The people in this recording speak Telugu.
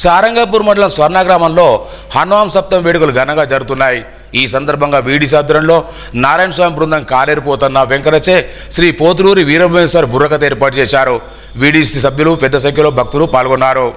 సారంగపూర్ మండలం స్వర్ణగ్రామంలో హనుమాన్ సప్తమి వేడుకలు ఘనంగా జరుగుతున్నాయి. ఈ సందర్భంగా వీడిసి ఆధ్వర్యంలో నారాయణ స్వామి బృందం కాలేరుపోతున్న వెంకటచే శ్రీ పోతులూరి వీరభద్రేశ్వర బుర్రకథ ఏర్పాటు చేశారు. వీడిసి సభ్యులు పెద్ద సంఖ్యలో భక్తులు పాల్గొన్నారు.